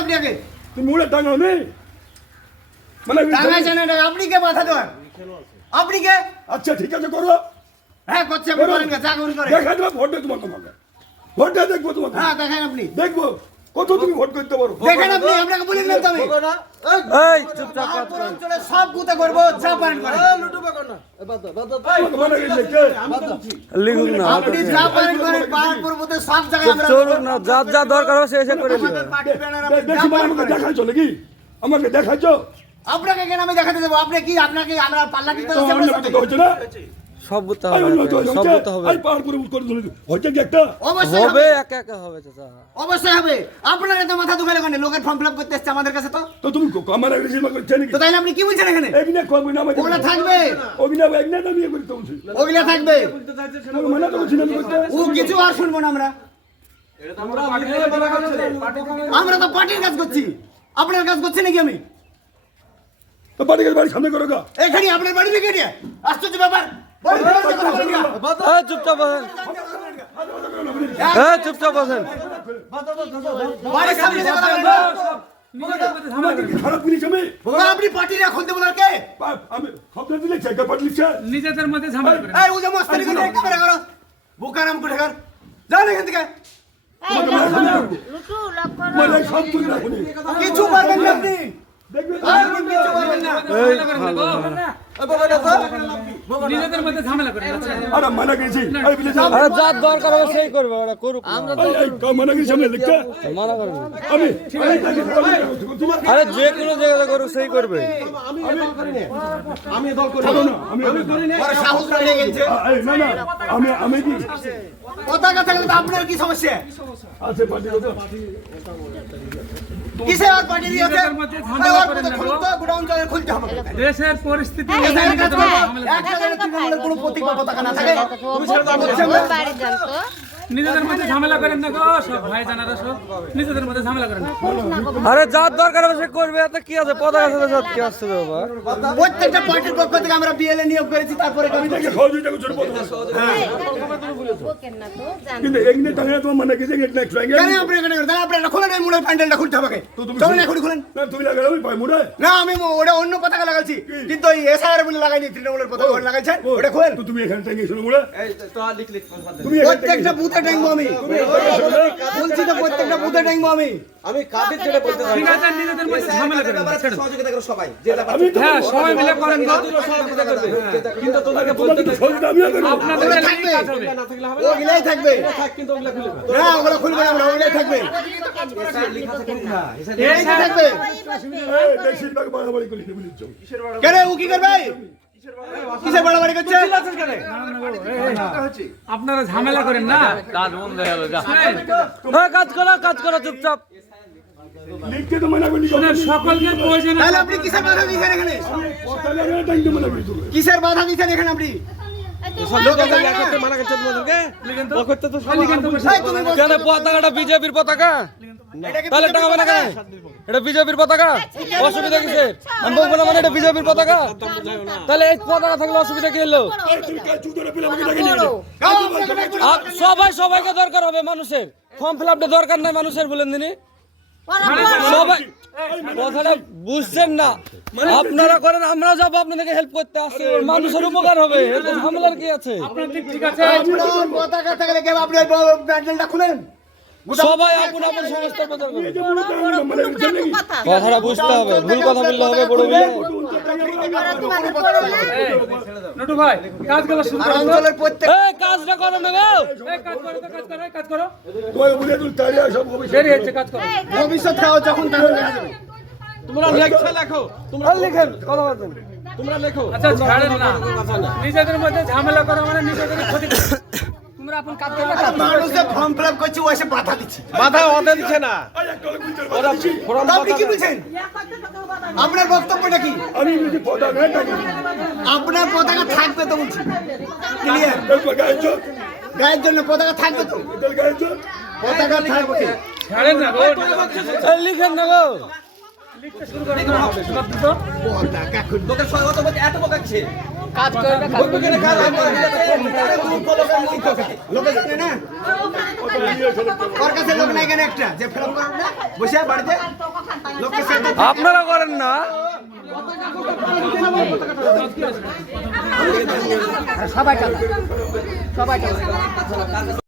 আপনি আগে তুমি মুড়ে টাঙাও নেই মানে টাঙাইছেন না আপনি কে বাধা দেওয়ার আপনি কে আচ্ছা ঠিক আছে করো হ্যাঁ করছে আপনি করেন যা করুন করে দেখা দেবো ভোট দেবো তোমাকে ভোট দিয়ে দেখবো তোমাকে হ্যাঁ দেখেন আপনি দেখবো কত তুমি ভোট করতে পারো দেখেন আপনি আপনাকে বলে দিলাম তো আমি এই চুপচাপ কাজ কর। অঞ্চলে সব বুতে করবো যা পারেন করেন মানে গেছে কে লিখুন না আপনি যা পারেন করেন পাহাড়পুর বুতে সব জায়গায় আমরা চলুন না যা যা দরকার হবে সে এসে করে দিবে আমাদের পার্টি ব্যানার আপনি যা দেখি পারেন আমাকে করেন। দেখাইছো নাকি আমাকে দেখাইছো আপনাকে কেন আমি দেখাতে দেবো আপনি কি আপনাকে আমরা পাল্লা দিতে তো হচ্ছে অন্য আপনার সাথে? কথা হচ্ছে না সব বুঝতে আই হবে অন্য কথা সব হচ্ছে বুঝতে হবে আই পাহাড় করে উঠ করে ধরে হচ্ছে কি একটা অবশ্যই হবে হবে একা একা হবে চাচা অবশ্যই হবে আপনার এত মাথা দুখালে কেন লোকের ফর্ম ফিল আপ করতে এসছে আমাদের কাছে তো তো তুমি আমার আগে রিসিভ করছে নাকি তো তাইলে আপনি কি বলছেন এখানে এগিনে কবি না আমাকে ওগুলা থাকবে অভিনয় একনা না নিয়ে করতে বলছি ওগুলা থাকবে তোমাকে মানা তো করছি না আমি করতে ও কিছু আর শুনবো না আমরা আমরা তো পার্টির কাজ করছি আপনার কাজ করছি নাকি আমি তো বাড়ির বাড়ি সামনে করো গা এখানে আপনার বাড়ি থেকে নিয়ে আশ্চর্য ব্যাপার বাড়ি থেকে কথা বলেন না। এই চুপচাপ বসেন এই চুপচাপ বসেন বাড়ির সামনে যে কথা বলেন না। আমাকে কি খারাপ জিনিস আমি বাবা, আপনি পার্টির এখন দেবো না কে আমি খবর দিলে চেক পাঠ লিখছে নিজেদের মধ্যে ঝামেলা করে এই ও যে মস্তানি করে ক্যামেরা করো বুকারাম করে কর যান এখান থেকে লুটু লক করো মানে সব তুই রাখুন কিছু পারবেন না আপনি দেখবে আপনি কিছু পারবেন না নিজেদের মধ্যে ঝামেলা করে আরে মানা গেছি এই বিলে যাও আরে যা দরকার হবে সেই করবে ওরা করুক না। এই মানা গেছি সামনে লিখতে মানা করবে না। আমি আরে যে কোনো জায়গায় করুক সেই করবে ওর সাহস বেড়ে গেছে এই না না আমি কি পতাকা থাকলে তো আপনার কি সমস্যা আছে পার্টি কথা কিসে আর পার্টি দিয়েছে নিজেদের মধ্যে ঝামেলা করেন না গো। খুলতে গোডাউন চলে খুলতে হবে দেশের পরিস্থিতি এই অনুযায়ী জায়গা নিজেদের মধ্যে কোথায়? ঝামেলা এক জায়গায় তৃণমূলের কোনো প্রতীক বা পতাকা না থাকে বাড়ি যান তো নিজেদের মধ্যে ঝামেলা করেন না গো সব ভাই জানারা সব নিজেদের মধ্যে ঝামেলা করেন না আরে যার দরকার হবে সে করবে এত কি আছে পতাকা সাথে সাথে কি আসছে রে বাবা প্রত্যেকটা পার্টির পক্ষ থেকে আমরা বিএলএ নিয়োগ করেছি তারপরে কমিটি দেখে সহযোগিতা করছো বকেন না তো জান কিন্তু এগিনে টাঙায় তোমার মানা গেছে একটা নেক্সট কেন আপনি এখানে তাহলে আপনারা খুলেন এই মুড়ের প্যান্ডেলটা খুলতে হবে চলুন এখন খুলেন তুমি লাগালে ওই পাই মুড়ে না আমি ওটা অন্য পতাকা লাগাচ্ছি কিন্তু ওই এসআর বলে লাগাইনি তৃণমূলের পতাকা ওটা লাগাইছেন ওটা খুলেন তো তুমি এখানে টাঙিয়েছো মুড়ে তুমি এখানে প্রত্যেকটা বুথে টাঙবো আমি বলছি তো প্রত্যেকটা বুথে টাঙবো আমি ঠিক আছে নিজেদের মধ্যে ঝামেলা করেন না ছেড়ে দাও। আমি তো হ্যাঁ সবাই মিলে করেন গো তোমাকে তো সহযোগিতা আমিও করবো আপনাদের ওগুলা জন্য থাকবে কাজ হবে ওগুলাই থাকবে না ওগুলো খুলবে না ওগুলাই থাকবে এই যে থাকবে এই বেশিরভাগ বাড়াবাড়ি করিস বলিস কেন ও কি করবে কিসে বাড়াবাড়ি করছে আপনারা ঝামেলা করেন না শুনেন, এই কাজ করো চুপচাপ লিখতে তো মানা করি শুনেন, সকলকে প্রয়োজন তাহলে আপনি কিসের বাধা দিচ্ছেন এখানে কথা লাগালে টাইমটা মানা করি কিসের বাধা দিচ্ছেন এখানে আপনি লোকে জানে না। এই তুমি বলছো, কেন পতাকাটা বিজেপির পতাকা এটা কি তাহলে টাকা মানে কেন এটা বিজেপির পতাকা অসুবিধা কিসের আমি বলবো না মানে এটা বিজেপির পতাকা তাহলে এই পতাকা থাকলে অসুবিধা কি হলো তুমি কাজ চুদরে পেলে আমাকে ডাকে নিয়ে যাও সবাইকে দরকার হবে মানুষের ফর্ম ফিল আপটা দরকার নাই মানুষের বলেন দিনি সবাই কথাটা বুঝছেন না আপনারা করেন আমরা যাবো আপনাদেরকে হেল্প করতে আসছে মানুষের উপকার হবে এতে ঝামেলার কি আছে আপনার ঠিক আছে আপনার পতাকা থাকলে কেন আপনি ওই প্যান্ডেলটা খুলেন সবাই আপন আপন সমস্ত প্রচার করবে মানে বুঝছেন নাকি কথাটা বুঝতে হবে ভুল কথা বললে হবে বড় ভাই নটু ভাই কাজগুলো শুরু আর করো তো। অঞ্চলের প্রত্যেক এই কাজটা করো না গো এই কাজ করো তো, কাজ করো, এই কাজ করো তুই বুঝে তুই তাড়িয়ে সব হবে দেরি হচ্ছে কাজ করো ভবিষ্যৎটাও যখন তখন দেখা যাবে আর লিখেন কথা বলবেন আচ্ছা ছাড়েন না নিজেদের মধ্যে ঝামেলা করা মানে নিজেদের ক্ষতি করা। তোমরা আপন কাজ করবে কাজ করো। মানুষে ফর্ম ফিল আপ করছে ও এসে বাধা দিচ্ছে মাথা ওদের দিচ্ছে না এই একটা লোক বুঝতে পারছি তা আপনি কি বলছেন আপনার বক্তব্যটা কি আমি বুঝি পদা না টাকি আপনার পতাকা থাকবে তো বলছি ক্লিয়ার এই গাইছ গায়ের জন্য পতাকা থাকবে তো এই গাইছ পতাকা থাকবে ছাড়েন না গো এই লিখেন না গো লিখতে শুরু করে দিতে হবে সব দুটো কাজ করবে লোকে জানে না ওর কাছে লোক নাই কেন একটা যে ফেরত করবে না বসে বাড়িতে লোকের সাথে আপনারা করেন না সবাই চালা সবাই চালা